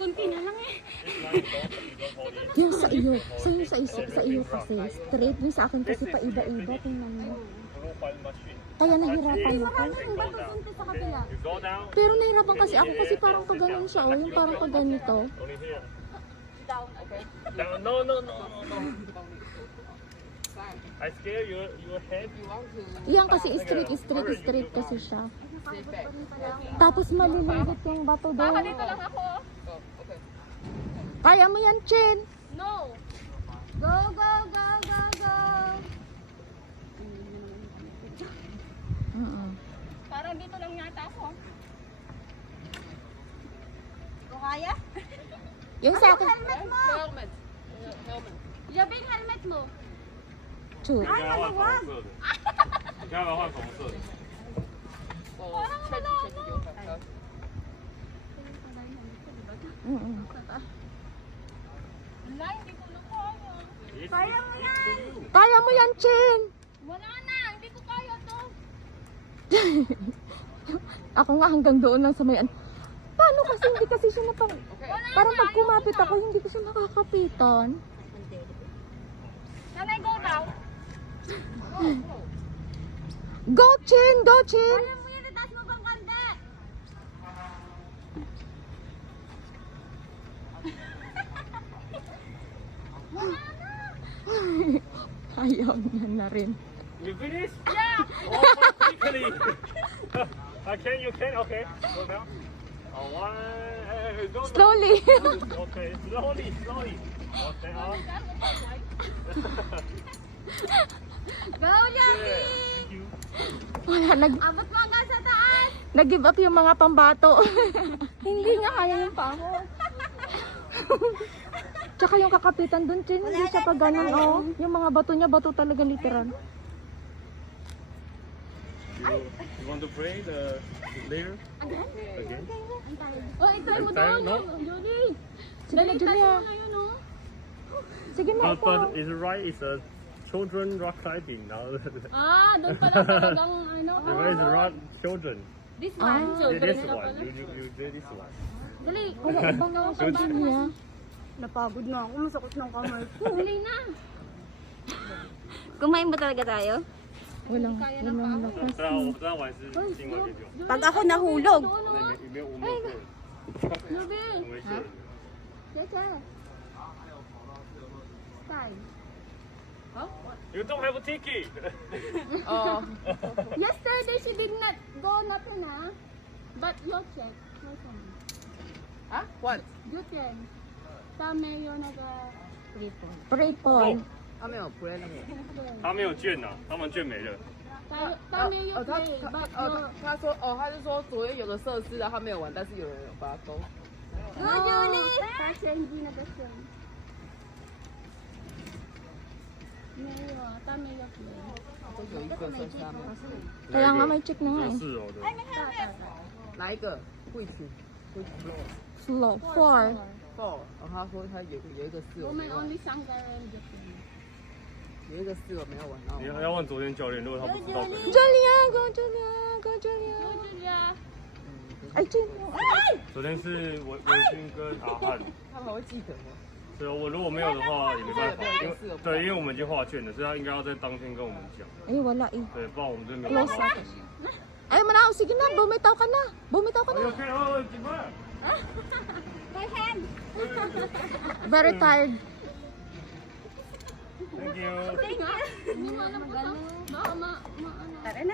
Kunti na lang eh. Yung sa iyo. Sa iyo kasi. Straight. Yung sa akin kasi paiba-iba. Tingnan mo. Kaya nahirapan ako. Kunti sa kabila. Pero nahirapan kasi ako kasi parang pagano'n siya. Oh. Yung parang paganito. Down, okay? No. I scare your head. Yan kasi straight kasi siya. Tapos maliligot yung bato doon. Baka dito lang ako. Kaya mo yan, Chin. No. Go, go, go, go, go. Parang dito lang yata ako. Ko kaya? Yung sa akin. Helmet mo! Helmet. Yabing helmet mo. 2. 你刚刚换红色的，你刚刚换红色的。 Parang wala na. Wala, hindi ko na kaya. Kaya mo yan! Kaya mo yan, Chin. Wala na, hindi ko kaya to. Ako nga hanggang doon lang sa may Paano kasi hindi kasi siya napang... Parang pag kumapit ako, hindi ko siya nakakapitan. Can I go down? Go, Chin! Go, Chin! Kaya mo yan, itaas mo pang kante. Ayaw niya na rin. You finish? Yeah! Oh, quickly. You can. Okay. Go now. One. Go. Slowly. Okay. Slowly. Okay. Go, Yami! Thank you. Wala, Abot mo hanggang sa taas. nag-give up yung mga pambato. Hindi nga kaya yung pa ako. Tsaka yung kakapitan dun, Chin, hindi siya pa ganun, oh. Yung mga bato niya, bato talaga literal. You want to play the layer again? Oh, itry mo Try, doon. no? Julie. Sige na, Julia. Ngayon, oh. Sige na, ito. But it's right. It's a children rock climbing now. Ah, doon pala talagang ano. The way is rock children. This one, children This na one. pala. You do this one. Dali. Wala, ibang nga siya, Julia. Napagod na ako. Masakit ng kamay ko. Huli na. Kumain ba talaga tayo? Walang lakas. 我这样玩是另外一个地方。 Pag ako nahulog. 没有，我没有个人， Julie. 我没事。 Cheche. Time. You don't have a ticket. Oh. Yesterday she did not go nothing, ah. But you check. Ha? What? You check. Sa mayor naga Pray Paul. 他没有 play 那个。他没有券呐，他们券没了。sa mayor play. But他说他是说昨天有个设施的他没有玩，但是有人有把它勾。 Go, Julie! Kasi hindi na kasi. Mayor, ta mayor play. 有一个设施他没有。 Kaya nga may check na nga eh. 4楼的。哪一个？会去。 Slow. 4. 4。然后他说他有一个4楼没 Women 玩， only Shanghai Japan. 有一个4楼没有玩，然后你要问昨天教练，如果他不知道可能。 Julia, go Julia, go Julia. Go, Julia. Ay, Chin. 昨天是维勋跟阿汉，他们还会记得吗？所以我如果没有的话也没办法，因为我们已经画卷了，所以他应该要在当天跟我们讲， Ay, wala eh. 对，不然我们这边没有办 Close 法。 na. Ay, manaw. Sige na. Bumitaw ka na. Bumitaw ka na. OK，哦，几块？ My hand. Very tired. Thank you。 Hindi mo alam ko to. Baka ano. Tara na.